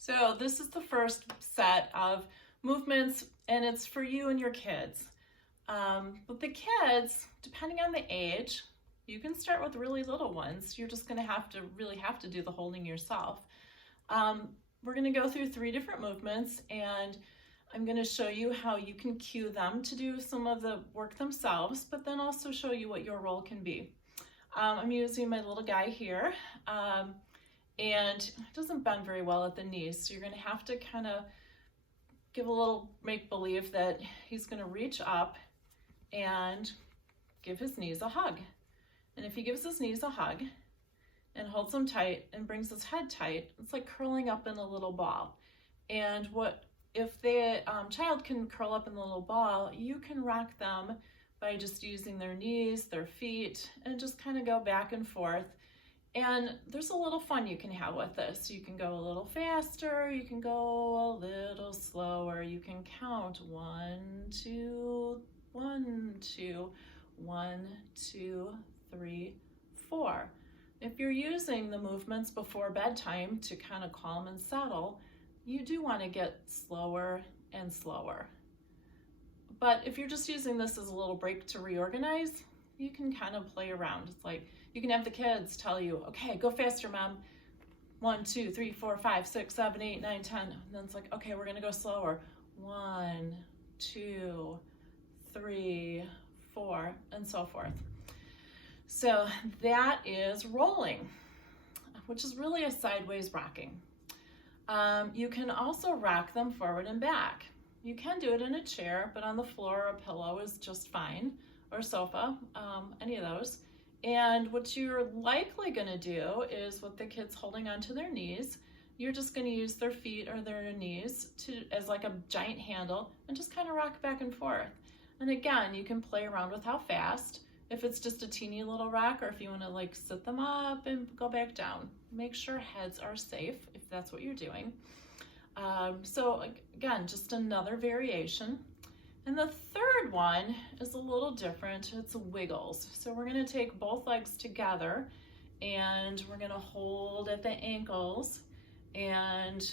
So this is the first set of movements, and it's for you and your kids. But the kids, depending on the age, you can start with really little ones. You're just going to really have to do the holding yourself. We're going to go through 3 different movements, and I'm going to show you how you can cue them to do some of the work themselves, but then also show you what your role can be. I'm using my little guy here, and it doesn't bend very well at the knees, so you're going to have to kind of give a little make-believe that he's going to reach up and give his knees a hug. And if he gives his knees a hug and holds them tight and brings his head tight, it's like curling up in a little ball. And if the child can curl up in a little ball, you can rock them by just using their knees, their feet, and just kind of go back and forth. And there's a little fun you can have with this. You can go a little faster, you can go a little slower, you can count 1, 2, 1, 2, 1, 2, 3, 4. If you're using the movements before bedtime to kind of calm and settle, you do want to get slower and slower. But if you're just using this as a little break to reorganize, you can kind of play around. It's like you can have the kids tell you, okay, go faster, Mom. 1, 2, 3, 4, 5, 6, 7, 8, 9, 10. And then it's like, okay, we're going to go slower. 1, 2, 3, 4, and so forth. So that is rolling, which is really a sideways rocking. You can also rock them forward and back. You can do it in a chair, but on the floor, a pillow is just fine, or sofa, any of those. And what you're likely going to do is with the kids holding onto their knees, you're just going to use their feet or their knees as like a giant handle and just kind of rock back and forth. And again, you can play around with how fast, if it's just a teeny little rock, or if you want to like sit them up and go back down. Make sure heads are safe if that's what you're doing. So again, just another variation. And the third one is a little different. It's wiggles. So we're going to take both legs together and we're going to hold at the ankles, and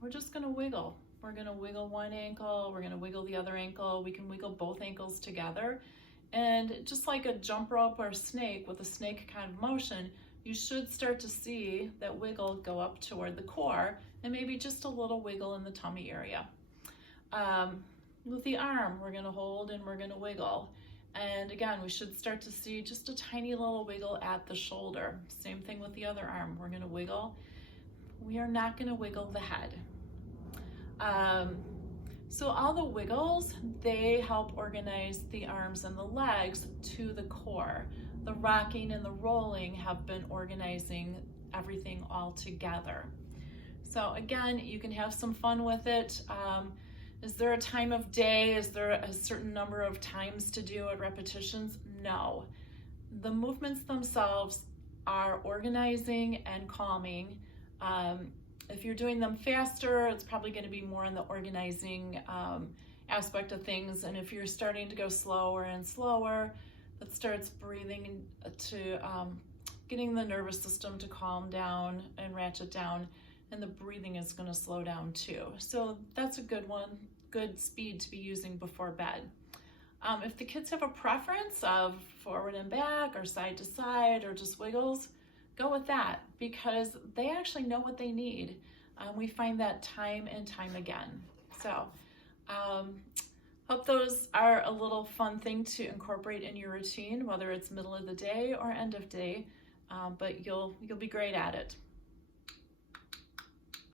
we're just going to wiggle. We're going to wiggle one ankle, we're going to wiggle the other ankle. We can wiggle both ankles together. And just like a jump rope or a snake with a snake kind of motion, you should start to see that wiggle go up toward the core, and maybe just a little wiggle in the tummy area. With the arm, we're going to hold and we're going to wiggle. And again, we should start to see just a tiny little wiggle at the shoulder. Same thing with the other arm. We're going to wiggle. We are not going to wiggle the head. So all the wiggles, they help organize the arms and the legs to the core. The rocking and the rolling have been organizing everything all together. So again, you can have some fun with it. Is there a time of day? Is there a certain number of times to do it, repetitions? No. The movements themselves are organizing and calming. If you're doing them faster, it's probably going to be more in the organizing aspect of things. And if you're starting to go slower and slower, that starts breathing to getting the nervous system to calm down and ratchet down, and the breathing is going to slow down too. So that's a good one, good speed to be using before bed. If the kids have a preference of forward and back or side to side or just wiggles, go with that, because they actually know what they need. We find that time and time again. So hope those are a little fun thing to incorporate in your routine, whether it's middle of the day or end of day, but you'll be great at it.